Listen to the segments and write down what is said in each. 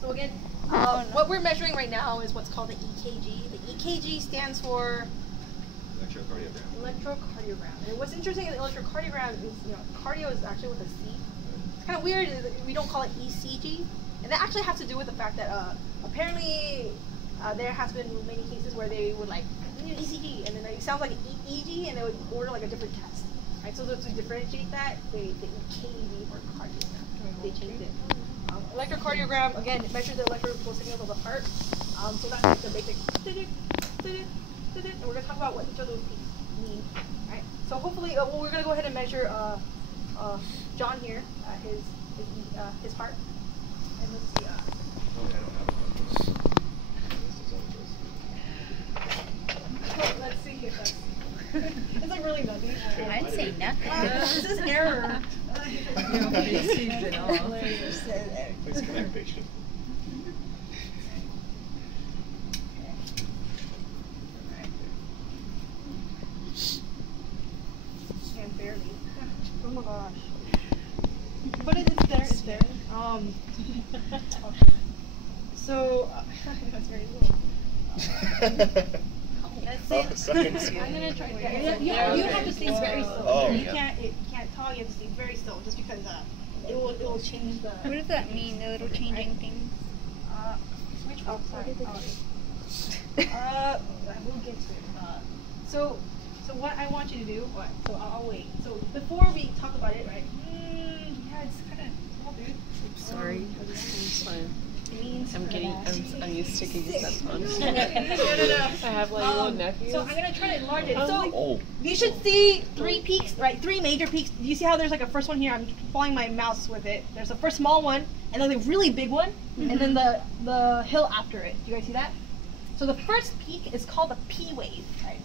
So again, what we're measuring right now is what's called the EKG. The EKG stands for electrocardiogram. And what's interesting in the electrocardiogram is, cardio is actually with a C. It's kind of weird that we don't call it ECG, and that actually has to do with the fact that apparently there has been many cases where they would like ECG, and then it sounds like an EEG, and they would order like a different test. Right? So to differentiate that, the EKG for cardiogram, they changed it. Electrocardiogram, again, it measures the electrical signals of the heart. So that's like the basic, and we're going to talk about what each of those peaks mean. Right? So hopefully, we're going to go ahead and measure John here, his heart. And let's see. Let's see if that's. It's like really nutty. I'd say nothing. This is error. Please connect patient. And barely. Oh my gosh. But it's there. It's there. So that's very little. Let's see. I'm gonna try. You have to stay very still. Oh, you can't talk. You have to stay very still, just because it will change the. What does that mean? The little changing things. Which one? Sorry. We'll get to it. So what I want you to do. So I'll wait. So before we talk about it, right? Yeah, it's kind of small, dude. I'm sorry. It's fine. I'm used to getting stuff on. No. I have like little nephews. So I'm gonna try to enlarge it. So you should see 3 peaks, right? 3 major peaks. Do you see how there's like a first one here? I'm following my mouse with it. There's a first small one, and then the really big one, and then the hill after it. Do you guys see that? So the first peak is called the P wave, right?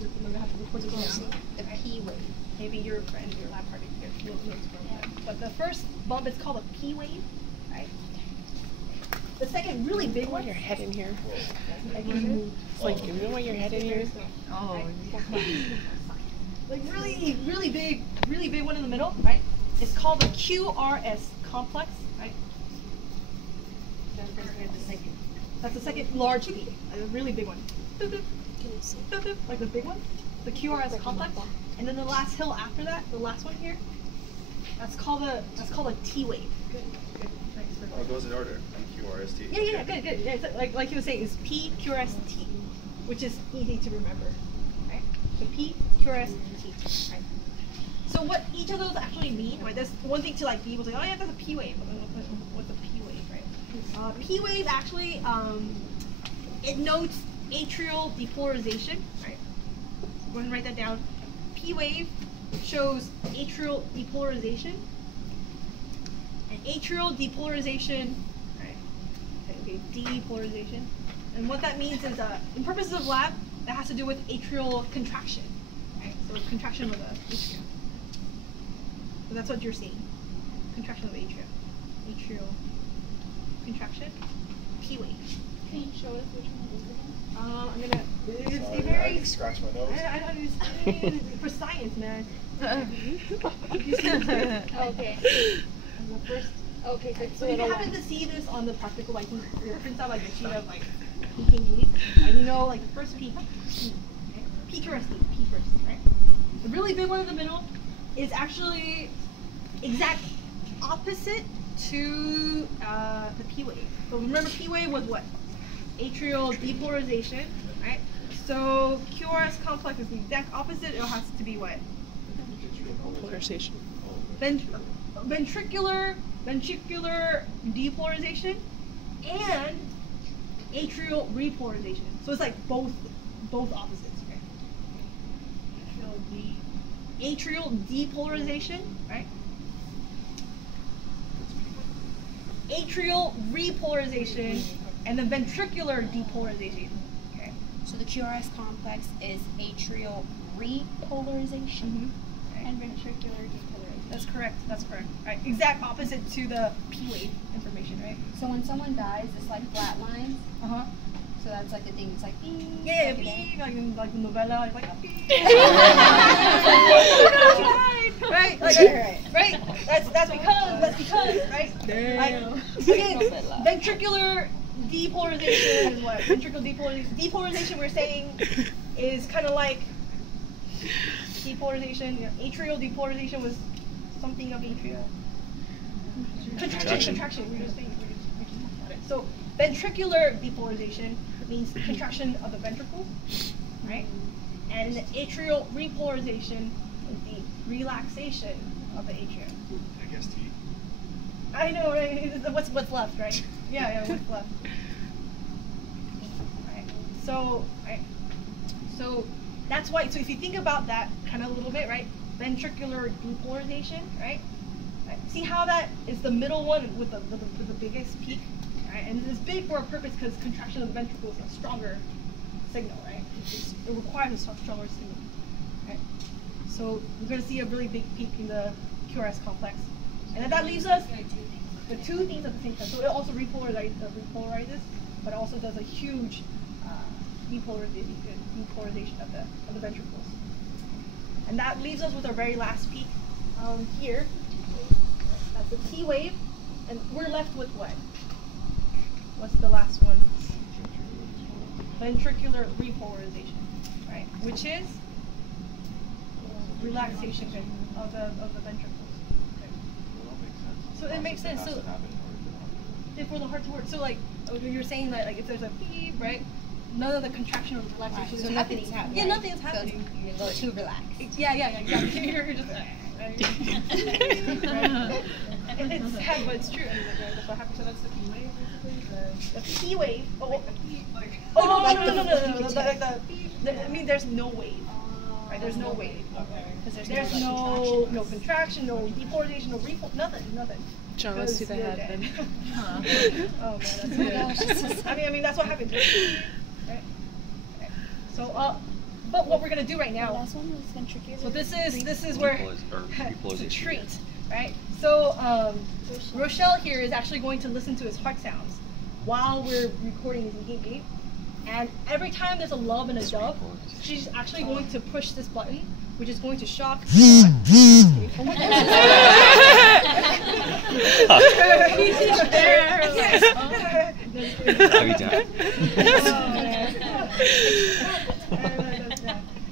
I'm gonna have to record this down. The P wave. Maybe your friend, your lab partner, but the first bump is called a P wave, right? The second really big one. Your head in here. It's like, you don't want your head in here. Oh. Like really big one in the middle, right? It's called the QRS complex, right? That's the second large peak, a really big one. Like the big one, the QRS complex, and then the last hill after that, the last one here, that's called a T wave. Good. Thanks for Oh, it goes in order. PQRST. Yeah, good. Yeah, it's like you were saying, it's PQRST, which is easy to remember, right? So PQRST, right? So what each of those actually mean, right? That's one thing to like be able to say, oh yeah, that's a P wave. What's a P wave, right? P wave actually, it notes atrial depolarization, right? So go ahead and write that down. P wave shows atrial depolarization. And atrial depolarization, right? Okay, depolarization. And what that means is, in purposes of lab, that has to do with atrial contraction, right? So contraction of the atrium. So that's what you're seeing. Contraction of the atrium. Atrial contraction. P wave. Can you show us which one it is again? I'm gonna. It's Sorry, very. I scratch my nose. I don't for science, man. Okay. The first. Okay, So if you happen to see this on the practical, like you print out like a sheet of like EKG, and you know like the first peak, P first, right? The really big one in the middle is actually exact opposite to the P wave. So remember, P wave was what? Atrial depolarization, right? So QRS complex is the exact opposite. It has to be what? Polarization. Ventricular depolarization and atrial repolarization. So it's like both opposites, right? Atrial depolarization, right? Atrial repolarization and then ventricular depolarization. Okay. So the QRS complex is atrial repolarization and ventricular depolarization. That's correct. Right. Exact opposite to the P wave information, right? So when someone dies, it's like flat lines. Uh-huh. So that's like the thing. It's like yeah, beep, like in the novella, it's like beep. Right. That's because, right? Damn. Like, again, ventricular depolarization is what? Ventricular depolarization we're saying is kind of like depolarization. You know, atrial depolarization was something of atria. Contraction. We just talked about it. So ventricular depolarization means contraction of the ventricle, right? And atrial repolarization is the relaxation of the atrium. I guess T. I know, right? What's left, right? Yeah, what's left. Right. So that's why. So if you think about that kind of a little bit, right? Ventricular depolarization, right? See how that is the middle one with the biggest peak, right? And it's big for a purpose because contraction of the ventricle is a stronger signal, right? It requires a stronger signal, right? So we're going to see a really big peak in the QRS complex, and then that leaves us the two things at the same time. So it also repolarizes, but also does a huge depolarization of the ventricles, and that leaves us with our very last peak here. That's the T wave, and we're left with what? What's the last one? Ventricular repolarization, right? Which is relaxation of the ventricles. Okay. So it makes sense. So for the heart to work, so like you're saying that like if there's a beep, right? None of the contraction or relaxation is So happening. nothing's happening. Yeah, nothing's happening. So you go too relaxed. Yeah, exactly. You're just right? And it's sad, but it's true. That's what happens. So that's the P wave, basically. The P wave. No. I mean, there's no wave. Right? There's no wave. Because there's no contraction, no depolarization, no nothing. John, let's do the head then. Oh man, that's good. I mean, that's what happens. Right? So, but what we're gonna do right now. Last one was ventricular. So this is where it's a treat, right? So Rochelle here is actually going to listen to his heart sounds while we're recording his EKG, and every time there's a lub and a dub, she's actually going to push this button, which is going to shock.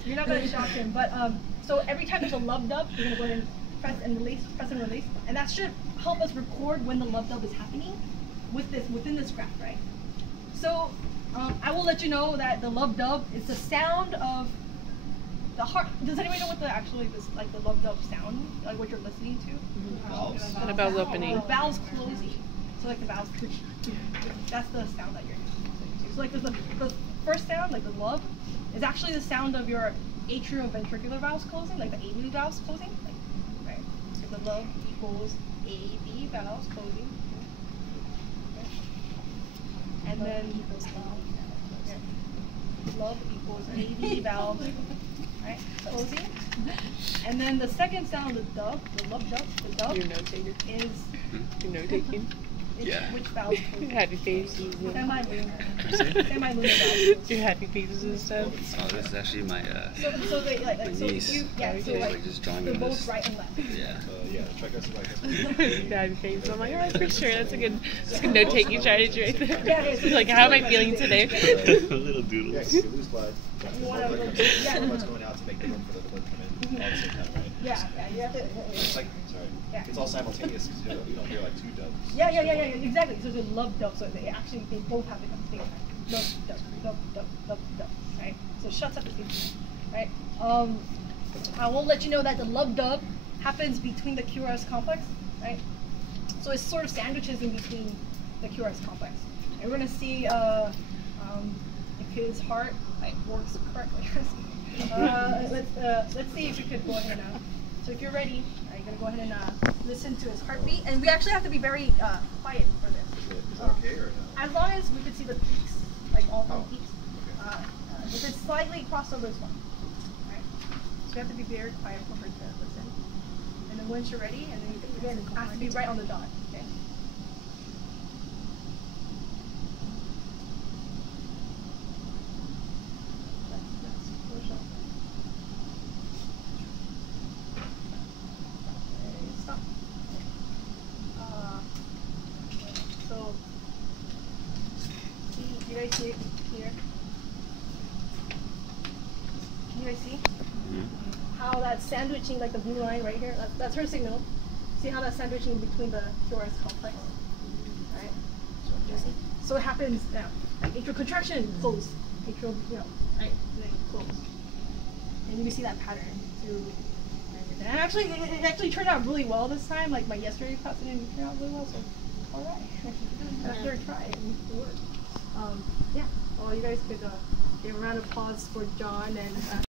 You're not going to shock him, but so every time there's a lub dub, you're going to go ahead and press and release, and that should help us record when the lub dub is happening within this graph, right? So I will let you know that the lub dub is the sound of the heart. Does anybody know what the lub dub sound, like what you're listening to? What about opening? The valves closing. So like the valves, that's the sound that you're listening to. So like the first sound, like the lub, is actually the sound of your atrioventricular valves closing, like the AV valves closing, right? So the lub equals AV valves closing, okay. And then lub equals AV valves, right, closing. And then the second sound, the dub, the lub dub, the dub Your note taker. is Your note taking. Yeah. Which valves closing? Happy faces. Semi-lunar valves. Your happy faces and stuff. Oh, this is actually my So they like my so niece. you so like just drawing they're on both this. right and left. Yeah. Yeah, tricuspid. Happy faces. I'm like, alright, for sure. That's a good note taking strategy right there. Yeah, Like, how am I feeling today? Little Yeah, doodles. you lose blood. You wanna Blood look- comes in, yeah. blood's going out to make the room for the blood to come in all at the same time, right? Yeah, you have to. It's like, sorry, Yeah. it's all simultaneous because you don't hear like two dubs. Yeah, exactly. So it's a lub dub. So they both have to come at the same time. Lub dub, right? So it shuts up at the same time, right? I will let you know that the lub dub happens between the QRS complex, right? So it's sort of sandwiches in between the QRS complex. And we're gonna see if his heart works correctly. Let's see if we could go ahead and. So if you're ready, you're gonna go ahead and listen to his heartbeat, and we actually have to be very quiet for this. Is that okay or no? As long as we can see the peaks, like all Oh, the peaks. If it's slightly crossed over, it's fine. Right. So we have to be very quiet for her to listen. And then once you're ready, and then again, it has to be right on the dot. Okay. Stop. here. Can you guys see how that sandwiching, like the blue line right here, that's her signal. See how that's sandwiching between the QRS complex? Alright? So it happens now. Like atrial contraction, close. Atrial, right? Then close. And you can see that pattern too. And actually, it actually turned out really well this time. Like my yesterday class didn't turn out really well, so alright. After try it worked. Yeah. Well, you guys could give a round of applause for John and